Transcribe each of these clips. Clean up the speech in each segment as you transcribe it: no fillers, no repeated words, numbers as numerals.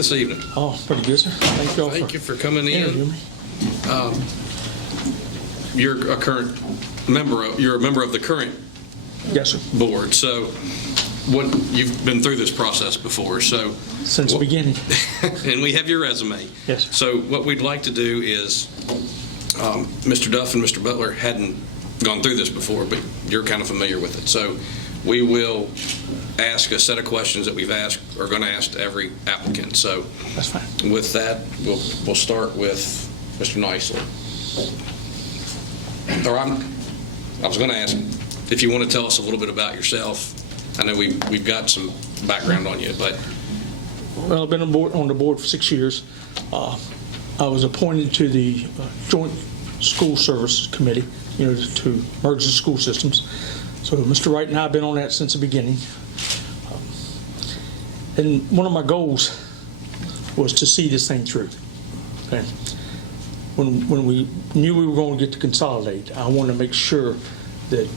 this evening? Oh, pretty good, sir. Thank you all for coming interviewing in. me. You're a member of the current Yes, sir. board. So you've been through this process before. So Since the beginning. and we have your resume. Yes, sir. So what we'd like to do is, Mr. Duff and Mr. Butler hadn't gone through this before, but you're kind of familiar with it. So we will ask a set of questions that we're going to ask to every applicant. So That's fine. with that, we'll start with Mr. Nicely. Or I was going to ask if you want to tell us a little bit about yourself. I know we've got some background on you, but Well, I've been on the board for 6 years. I was appointed to the Joint School Service Committee, to merge the school systems. So Mr. Wright and I have been on that since the beginning. And one of my goals was to see this thing through. Okay? When we knew we were going to get to consolidate, I wanted to make sure that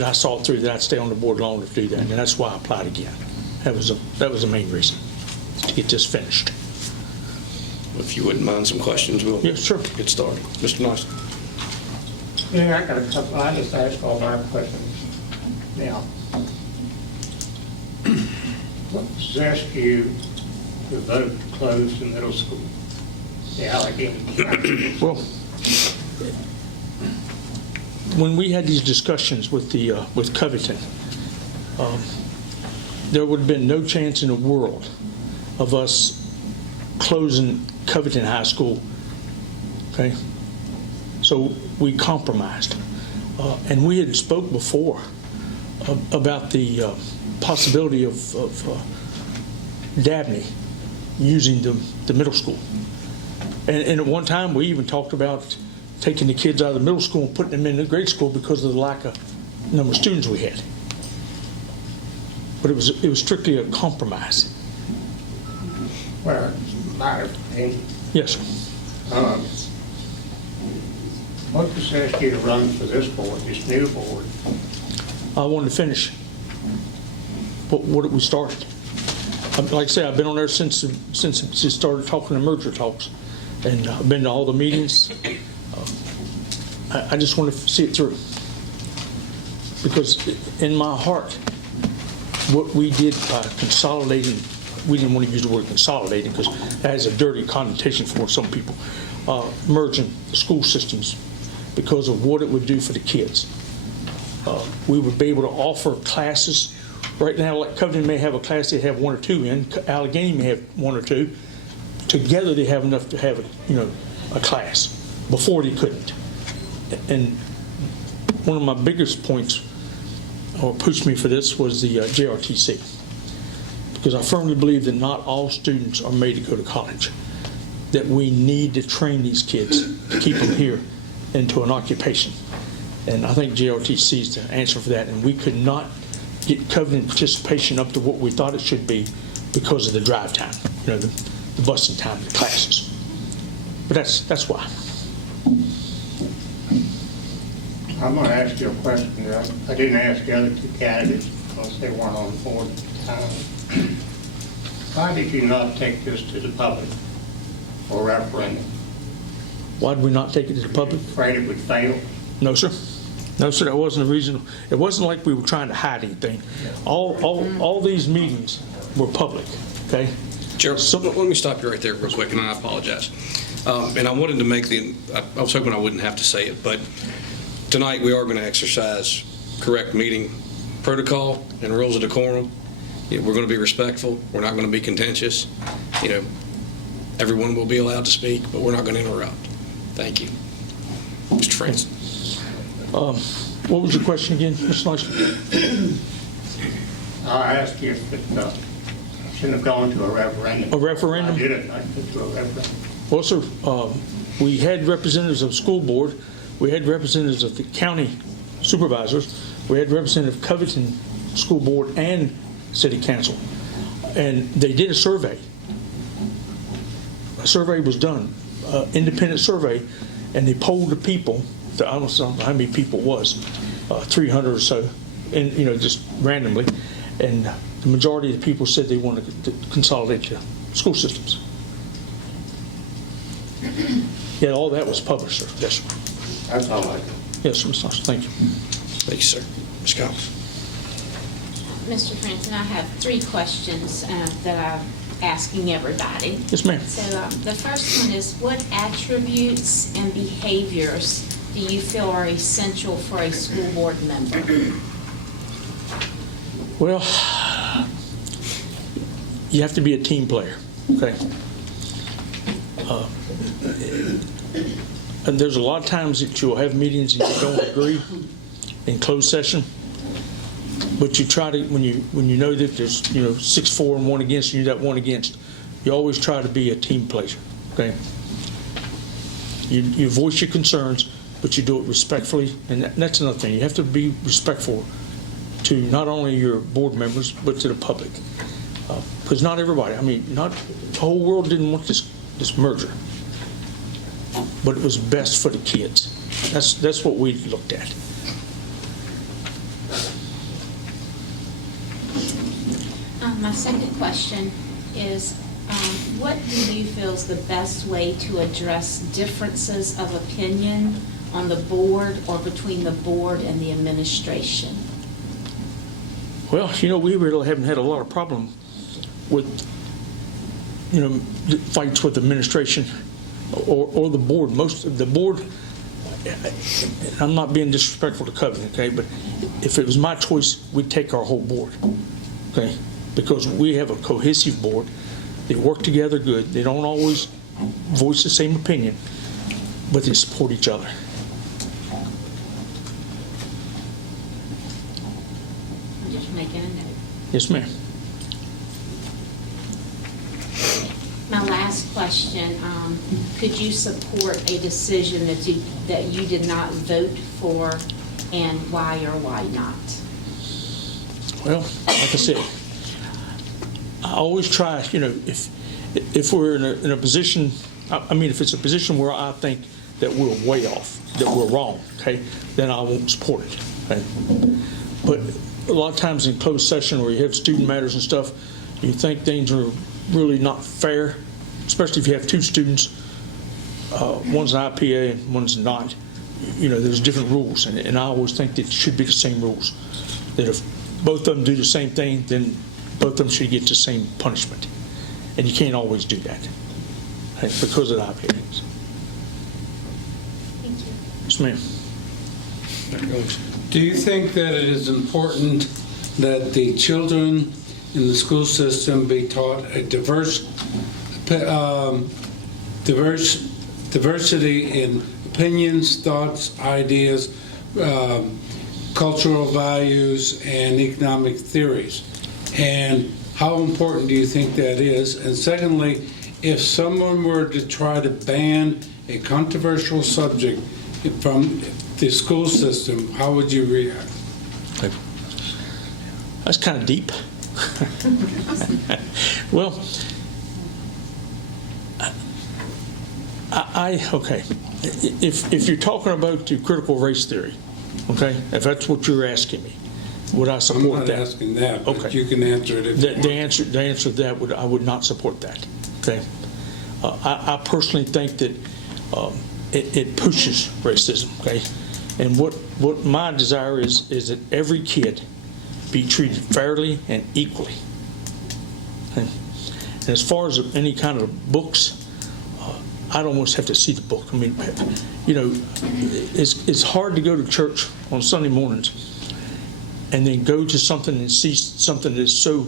I saw it through, that I'd stay on the board long enough to do that, and that's why I applied again. That was the main reason, to get this finished. if you wouldn't mind some questions, we'll Yeah, sure. get started. Mr. Nicely. Yeah, I got a couple. I just asked all my questions now. What possessed you to vote to close the middle school, the Alleghany County? Well, when we had these discussions with Covington, there would have been no chance in the world of us closing Covington High School. Okay, so we compromised, and we had spoke before about the possibility of Dabney using the middle school, and at one time we even talked about taking the kids out of the middle school and putting them in the grade school because of the lack of number of students we had. But it was strictly a compromise. Well, my opinion. Yes, sir. What possessed you to run for this board, this new board? I wanted to finish what we started. Like I say, I've been on there since it started talking to merger talks, and I've been to all the meetings. I just want to see it through, because in my heart, what we did by consolidating, we didn't want to use the word consolidating because that has a dirty connotation for some people, merging the school systems because of what it would do for the kids. We would be able to offer classes. Right now, like Covington may have a class they have one or two in, Alleghany may have one or two. Together they have enough to have a class. Before they couldn't. And one of my biggest points, or pushed me for this, was the JRTC. Because I firmly believe that not all students are made to go to college. That we need to train these kids to keep them here into an occupation. And I think JRTC is the answer for that. And we could not get Covenant participation up to what we thought it should be because of the drive time, the busing time, the classes. But that's why. I'm going to ask you a question. I didn't ask the other two candidates because they weren't on the board at the time. Why did you not take this to the public for referendum? Why did we not take it to the public? Afraid it would fail? No, sir. No, sir, that wasn't the reason. It wasn't like we were trying to hide anything. All these meetings were public, okay? Gerald, let me stop you right there real quick, and I apologize. And I wanted to make I was hoping I wouldn't have to say it, but tonight we are going to exercise correct meeting protocol and rules of decorum. We're going to be respectful. We're not going to be contentious. Everyone will be allowed to speak, but we're not going to interrupt. Thank you. Mr. Franson. What was your question again, Mr. Nicely? I asked you if it shouldn't have gone to a referendum. A referendum? I didn't. I put to a referendum. Well, sir, we had representatives of the school board. We had representatives of the county supervisors. We had representatives of Covington School Board and City Council. And they did a survey. A survey was done, independent survey, and they polled the people. I don't know how many people it was, 300 or so, and just randomly. And the majority of the people said they wanted to consolidate the school systems. Yeah, all that was published, sir. Yes, sir. That's all I do. Yes, sir, Ms. Thompson. Thank you. Thank you, sir. Ms. Collins. Mr. Franson, I have 3 questions that I'm asking everybody. Yes, ma'am. So the first one is, what attributes and behaviors do you feel are essential for a school board member? Well, you have to be a team player, okay? And there's a lot of times that you'll have meetings and you don't agree in closed session, but you try to, when you know that there's 6 for and 1 against, and you got 1 against, you always try to be a team player, okay? You voice your concerns, but you do it respectfully, and that's another thing. You have to be respectful to not only your board members, but to the public. Because not everybody, not the whole world didn't want this merger, but it was best for the kids. That's what we looked at. My second question is, what do you feel is the best way to address differences of opinion on the board or between the board and the administration? Well, we really haven't had a lot of problem with, fights with administration or the board. Most of the board, I'm not being disrespectful to Covenant, okay, but if it was my choice, we'd take our whole board, okay, because we have a cohesive board. They work together good. They don't always voice the same opinion, but they support each other. I'm just making a note. Yes, ma'am. My last question, could you support a decision that you did not vote for, and why or why not? Well, like I said, I always try, if we're in a position, if it's a position where I think that we're way off, that we're wrong, okay, then I won't support it, okay? But a lot of times in closed session where you have student matters and stuff, you think things are really not fair, especially if you have 2 students, one's an IPA and one's not. There's different rules, and I always think that it should be the same rules. That if both of them do the same thing, then both of them should get the same punishment. And you can't always do that, okay, because of the IPAs. Thank you. Yes, ma'am. Dr. Goins. Do you think that it is important that the children in the school system be taught a diversity in opinions, thoughts, ideas, cultural values, and economic theories? And how important do you think that is? And secondly, if someone were to try to ban a controversial subject from the school system, how would you react? That's kind of deep. Well, okay. If you're talking about the critical race theory, okay, if that's what you're asking me, would I support that? I'm not asking that, but Okay. you can answer it if you want. The answer to that I would not support that. Okay, I personally think that it pushes racism. Okay, and what my desire is that every kid be treated fairly and equally. Okay? And as far as any kind of books, I'd almost have to see the book. It's hard to go to church on Sunday mornings and then go to something and see something that's so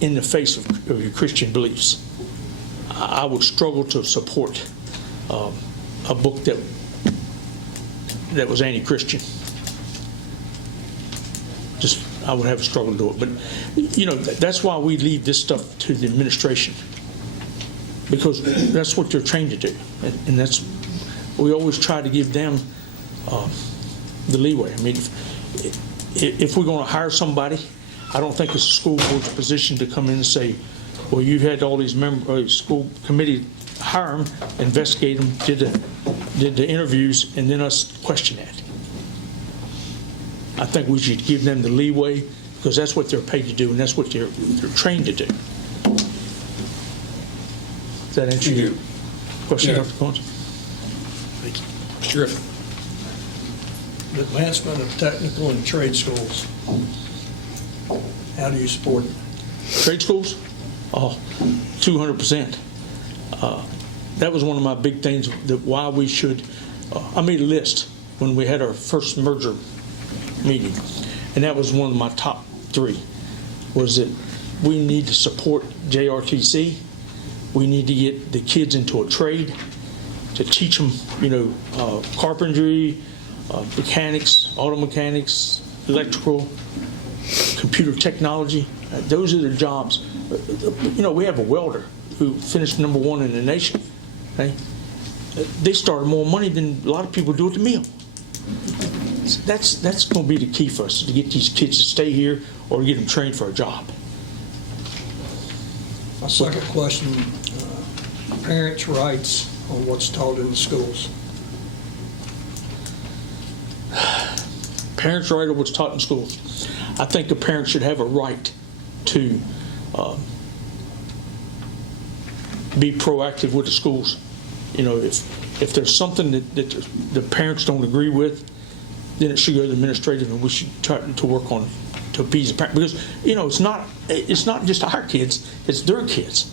in the face of your Christian beliefs. I would struggle to support a book that was anti-Christian. I would have a struggle to do it. But, that's why we leave this stuff to the administration, because that's what they're trained to do. And we always try to give them the leeway. If we're going to hire somebody, I don't think it's a school board's position to come in and say, well, you had all these school committee hire them, investigate them, did the interviews, and then us question that. I think we should give them the leeway, because that's what they're paid to do, and that's what they're trained to do. Does that answer your question, Yeah. Dr. Collins? Thank you. Mr. Griffin? The advancement of technical and trade schools. How do you support it? Trade schools? Oh, 200%. That was one of my big things, that why we should, I made a list when we had our first merger meeting, and that was one of my top 3, was that we need to support JRTC. We need to get the kids into a trade, to teach them, carpentry, mechanics, auto mechanics, electrical, computer technology. Those are the jobs. We have a welder who finished #1 in the nation. Okay? They started more money than a lot of people do at the mill. That's going to be the key for us, to get these kids to stay here or to get them trained for a job. My second question, parents' rights on what's taught in the schools. Parents' right to what's taught in schools. I think a parent should have a right to be proactive with the schools. If there's something that the parents don't agree with, then it should go to the administrative, and we should try to work on to appease the parent, because it's not just our kids, it's their kids,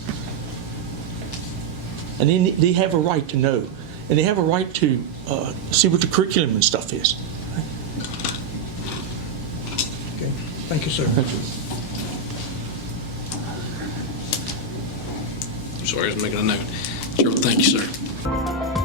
and they have a right to know, and they have a right to see what the curriculum and stuff is. Okay, thank you, sir. Sorry, I was making a note. Sure, thank you, sir.